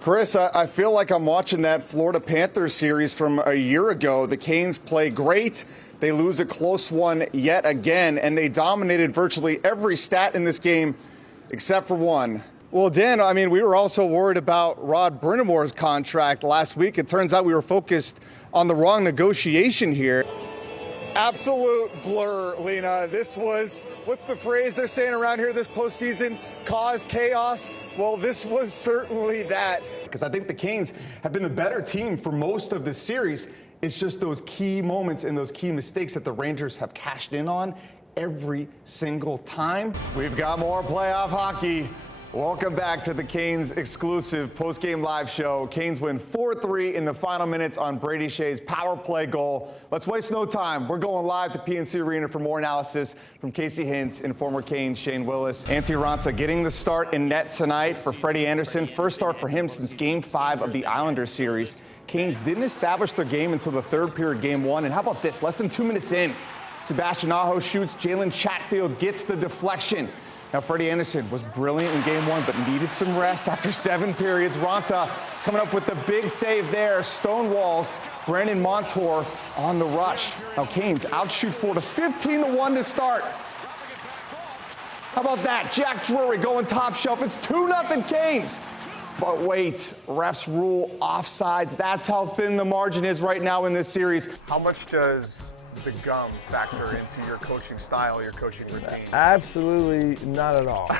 Chris, I feel like I'm watching that Florida Panthers series from a year ago. The Canes play great. They lose a close one yet again, and they dominated virtually every stat in this game except for one. Well, Dan, I mean, we were also worried about Rod Brind'Amour's contract last week. It turns out we were focused on the wrong negotiation here. Absolute blur, Lena. This was, what's the phrase they're saying around here this postseason? Cause chaos? Well, this was certainly that. Because I think the Canes have been the better team for most of this series. It's just those key moments and those key mistakes that the Rangers have cashed in on every single time. We've got more playoff hockey. Welcome back to the Canes exclusive post-game live show. Canes win 4-3 in the final minutes on Brady Shea's power play goal. Let's waste no time. We're going live to PNC Arena for more analysis from Casey Hintz and former Cane Shane Willis. Antti Raanta getting the start in net tonight for Freddie Andersen. First start for him since Game 5 of the Islanders series. Canes didn't establish their game until the third period, Game 1. And how about this? Less than 2 minutes in, Sebastian Aho shoots. Jalen Chatfield gets the deflection. Now, Freddie Andersen was brilliant in Game 1, but needed some rest after 7 periods. Raanta coming up with the big save there. Stonewalls Brandon Montour on the rush. Now, Canes outshoot Florida 15-1 to start. How about that? Jack Drury going top shelf. It's 2-0 Canes. But wait, refs rule offsides. That's how thin the margin is right now in this series. How much does the gum factor into your coaching style, your coaching routine? Absolutely not at all.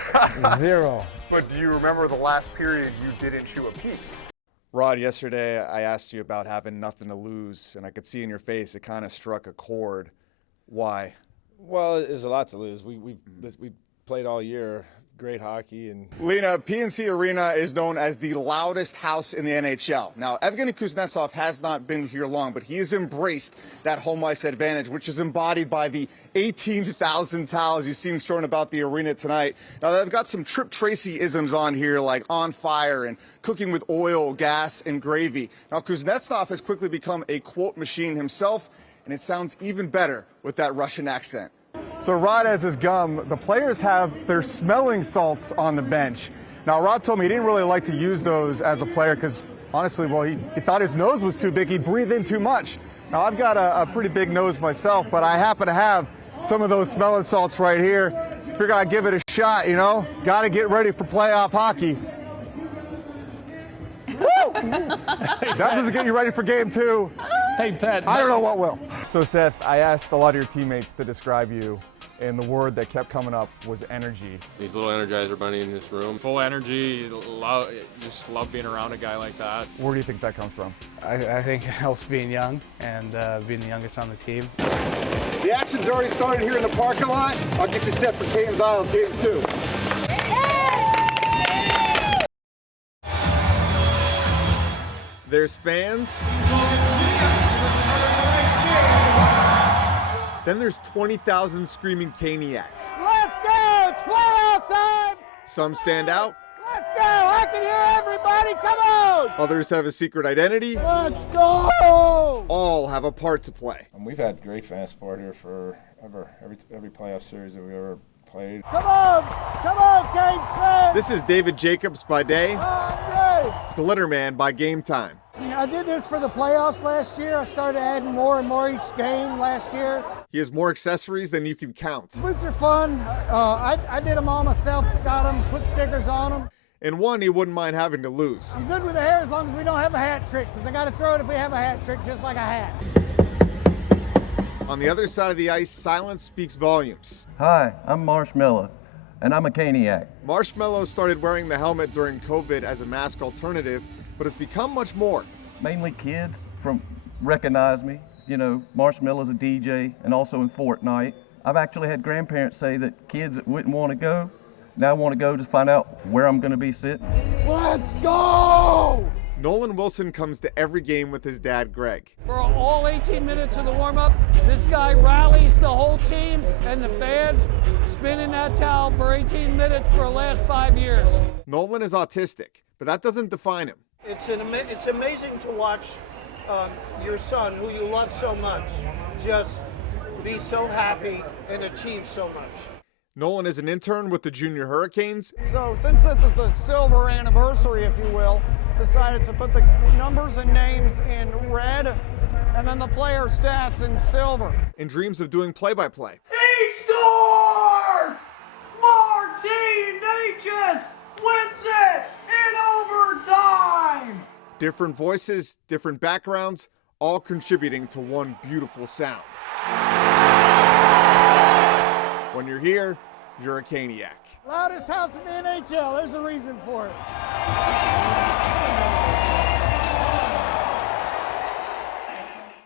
Zero. But do you remember the last period you didn't chew a piece? Rod, yesterday I asked you about having nothing to lose, and I could see in your face it kind of struck a chord. Why? Well, there's a lot to lose. We played all year. Great hockey. And Lena, PNC Arena is known as the loudest house in the NHL. Now, Evgeny Kuznetsov has not been here long, but he has embraced that home ice advantage, which is embodied by the 18,000 towels you've seen strewn about the arena tonight. Now, they've got some Trip Tracy-isms on here, like on fire and cooking with oil, gas, and gravy. Now, Kuznetsov has quickly become a quote machine himself, and it sounds even better with that Russian accent. So Rod has his gum. The players have their smelling salts on the bench. Now, Rod told me he didn't really like to use those as a player because, honestly, well, he thought his nose was too big. He breathed in too much. Now, I've got a pretty big nose myself, but I happen to have some of those smelling salts right here. Figure I'd give it a shot, you know? Got to get ready for playoff hockey. Woo! That doesn't get you ready for Game 2. Hey, Pat. I don't know what will. So, Seth, I asked a lot of your teammates to describe you, and the word that kept coming up was energy. He's a little Energizer bunny in this room. Full energy, just love being around a guy like that. Where do you think that comes from? I think it helps being young and being the youngest on the team. The action's already started here in the parking lot. I'll get you set for Canes Isles Game 2. There's fans. Then there's 20,000 screaming Caniacs. Let's go! It's playoff time! Some stand out. Let's go! I can hear everybody! Come on! Others have a secret identity. Let's go! All have a part to play. we've had great fan support here for every playoff series that we ever played. Come on, Canes fans! This is David Jacobs by day, Andre! the Letterman by game time. I did this for the playoffs last year. I started adding more and more each game last year. He has more accessories than you can count. Boots are fun. I did them all myself, got them, put stickers on them. And one he wouldn't mind having to lose. I'm good with the hair as long as we don't have a hat trick, because I got to throw it if we have a hat trick, just like a hat. On the other side of the ice, silence speaks volumes. Hi, I'm Marshmallow, and I'm a Caniac. Marshmallow started wearing the helmet during COVID as a mask alternative, but has become much more. Mainly kids recognize me. You know, Marshmallow's a DJ and also in Fortnite. I've actually had grandparents say that kids that wouldn't want to go, now want to go to find out where I'm going to be sitting. Let's go! Nolan Wilson comes to every game with his dad, Greg. For all 18 minutes of the warm-up, this guy rallies the whole team and the fans, spinning that towel for 18 minutes for the last 5 years. Nolan is autistic, but that doesn't define him. It's amazing to watch your son, who you love so much, just be so happy and achieve so much. Nolan is an intern with the Junior Hurricanes. So since this is the silver anniversary, if you will, decided to put the numbers and names in red and then the player stats in silver. And dreams of doing play-by-play. He scores! Martinez wins it in overtime! Different voices, different backgrounds, all contributing to one beautiful sound. When you're here, you're a Caniac. Loudest house in the NHL. There's a reason for it.